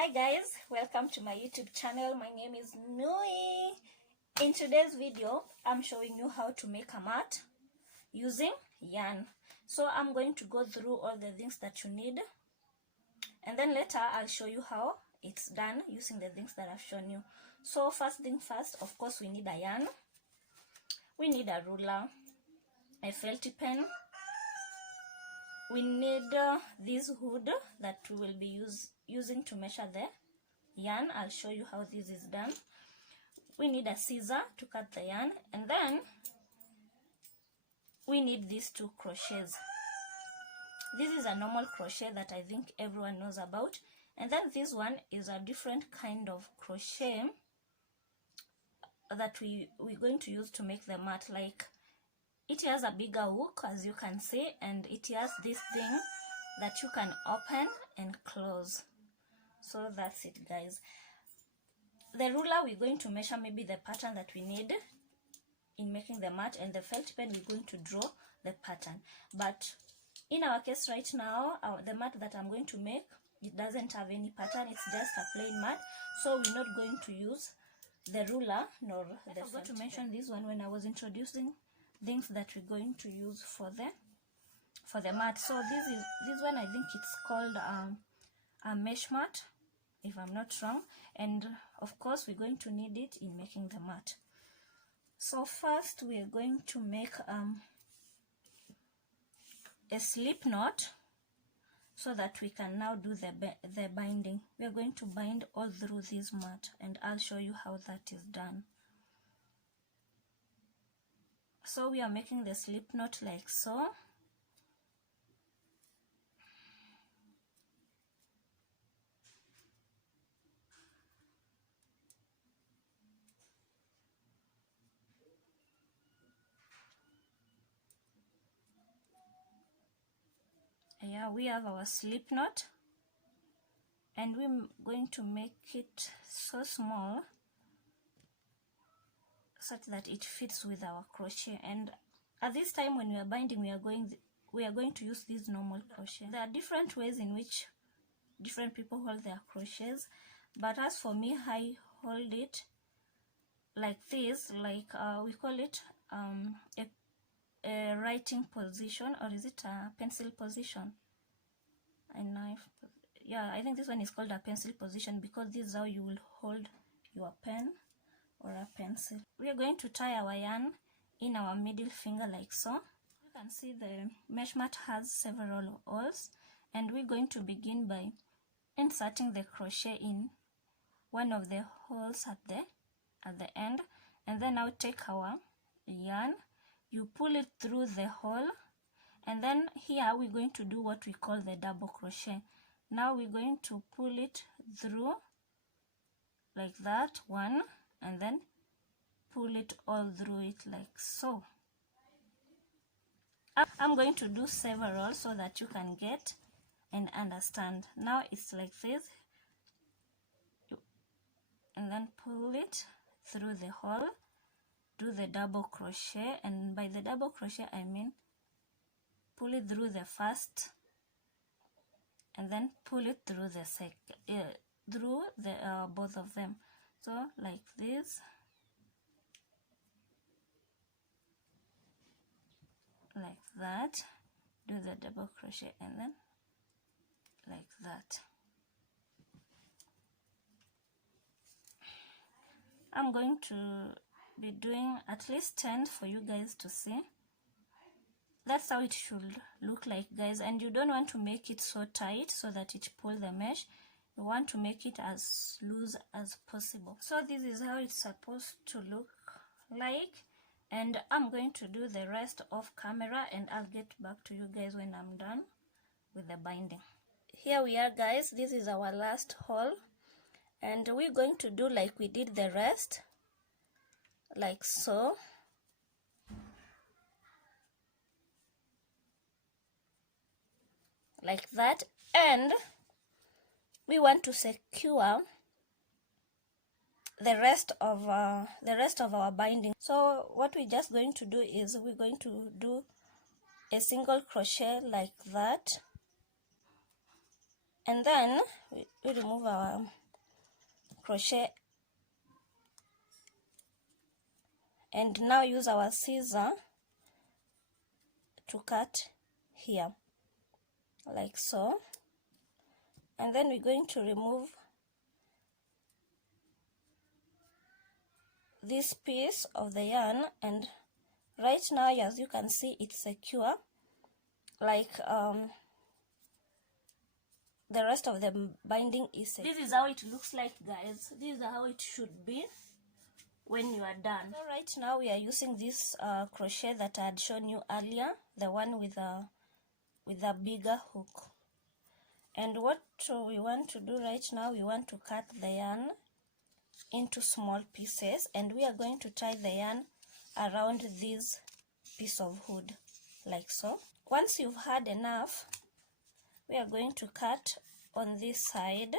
Hi guys, welcome to my YouTube channel. My name is Nui. In today's video, I'm showing you how to make a mat using yarn. So I'm going to go through all the things that you need, and then later I'll show you how it's done using the things that I've shown you. So first thing first, of course, we need a yarn, we need a ruler, a felty pen, we need this hood that we will be using to measure the yarn. I'll show you how this is done. We need a scissor to cut the yarn, and then we need these two crochets. This is a normal crochet that I think everyone knows about, and then this one is a different kind of crochet that we're going to use to make the mat. Like, it has a bigger hook, as you can see, and it has this thing that you can open and close. So that's it, guys. The ruler, we're going to measure maybe the pattern that we need in making the mat, and the felt pen, we're going to draw the pattern. But in our case right now, the mat that I'm going to make, it doesn't have any pattern, it's just a plain mat, so we're not going to use the ruler nor the felt. I forgot to mention this one when I was introducing things that we're going to use for the mat. So this one, I think it's called a mesh mat, if I'm not wrong, and of course we're going to need it in making the mat. So first we are going to make a slip knot so that we can now do the binding. We are going to bind all through this mat, and I'll show you how that is done. So we are making the slip knot like so. Yeah, we have our slip knot, and we're going to make it so small such that it fits with our crochet. And at this time when we are binding, we are going to use this normal crochet. There are different ways in which different people hold their crochets, but as for me, I hold it like this, like we call it a writing position, or is it a pencil position? A knife. Yeah, I think this one is called a pencil position, because this is how you will hold your pen or a pencil. We are going to tie our yarn in our middle finger like so. You can see the mesh mat has several holes, and we're going to begin by inserting the crochet in one of the holes at the end, and then I'll take our yarn, you pull it through the hole, and then here we're going to do what we call the double crochet. Now we're going to pull it through like that, one, and then pull it all through it like so. I'm going to do several so that you can get and understand. Now it's like this, and then pull it through the hole, do the double crochet, and by the double crochet I mean pull it through the first, and then pull it through the second, through the both of them. So like this, like that, do the double crochet, and then like that. I'm going to be doing at least 10 for you guys to see. That's how it should look like, guys, and you don't want to make it so tight so that it pulls the mesh. You want to make it as loose as possible. So this is how it's supposed to look like, and I'm going to do the rest off camera, and I'll get back to you guys when I'm done with the binding. Here we are, guys. This is our last hole, and we're going to do like we did the rest, like so. Like that, and we want to secure the rest of our binding. So what we're just going to do is we're going to do a single crochet like that, And then we remove our crochet, and now use our scissor to cut here like so. And then we're going to remove this piece of the yarn, and right now, as you can see, it's secure, like the rest of the binding is secure. This is how it looks like, guys. This is how it should be when you are done. So right now we are using this crochet that I had shown you earlier, the one with a bigger hook. And what we want to do right now, we want to cut the yarn into small pieces, and we are going to tie the yarn around this piece of wood like so. Once you've had enough, we are going to cut on this side,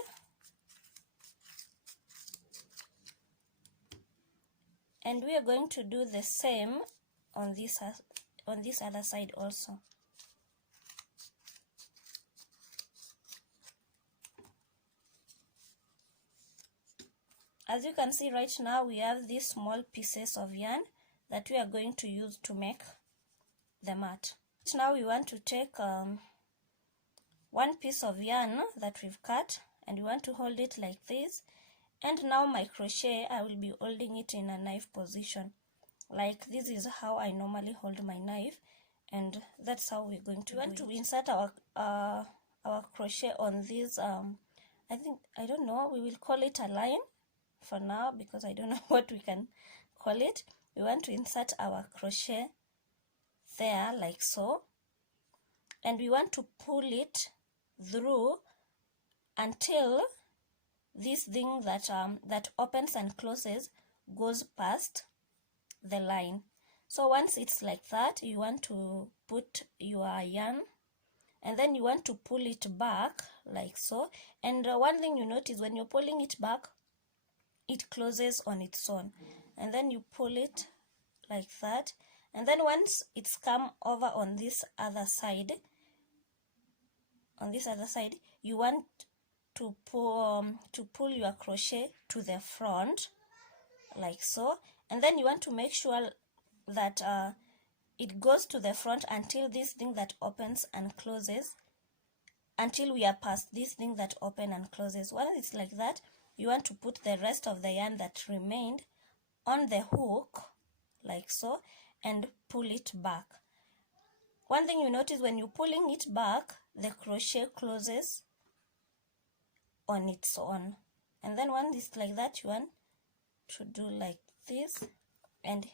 and we are going to do the same on this other side also. As you can see right now, we have these small pieces of yarn that we are going to use to make the mat. Now we want to take one piece of yarn that we've cut, and we want to hold it like this. And now my crochet, I will be holding it in a knife position. Like this is how I normally hold my knife, and that's how we're going to do it. We want to insert our crochet on this, I don't know, we will call it a line for now because I don't know what we can call it. We want to insert our crochet there like so, and we want to pull it through until this thing that opens and closes goes past the line. So once it's like that, you want to put your yarn, and then you want to pull it back like so. And one thing you notice, when you're pulling it back, it closes on its own, and then you pull it like that. And then once it's come over on this other side, you want to pull your crochet to the front like so, and then you want to make sure that it goes to the front until this thing that opens and closes, until we are past this thing that open and closes. Once it's like that, you want to put the rest of the yarn that remained on the hook like so and pull it back. One thing you notice, when you're pulling it back, the crochet closes on its own. And then once it's like that, you want to do like this, and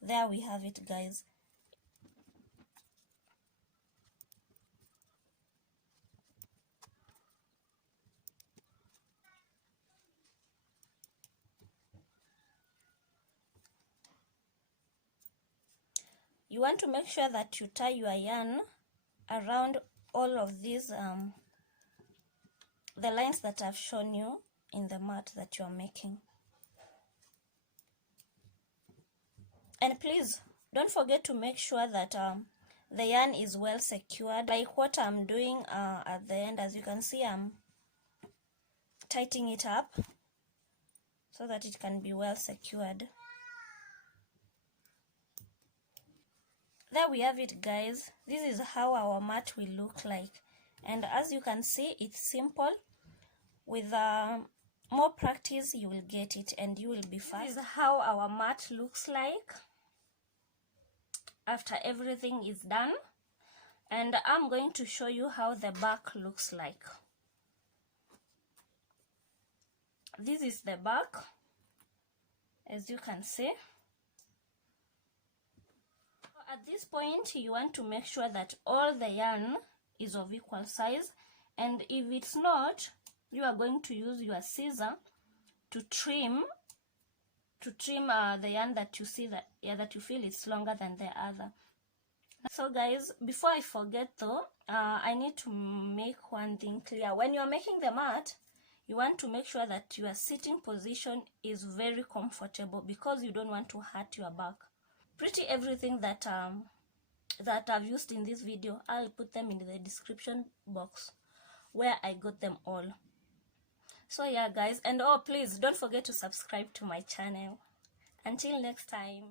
there we have it, guys. You want to make sure that you tie your yarn around all of these the lines that I've shown you in the mat that you are making. And please don't forget to make sure that the yarn is well secured, like what I'm doing at the end. As you can see, I'm tightening it up so that it can be well secured. There we have it, guys. This is how our mat will look like, and as you can see, it's simple. With more practice, you will get it and you will be fast. This is how our mat looks like after everything is done, and I'm going to show you how the back looks like. This is the back, as you can see. At this point, you want to make sure that all the yarn is of equal size, and if it's not, you are going to use your scissor to trim the yarn that you see that you feel it's longer than the other. So guys, before I forget though, I need to make one thing clear. When you're making the mat, you want to make sure that your sitting position is very comfortable, because you don't want to hurt your back. Pretty everything that I've used in this video, I'll put them in the description box. where I got them all. So yeah guys, and oh please don't forget to subscribe to my channel. Until next time.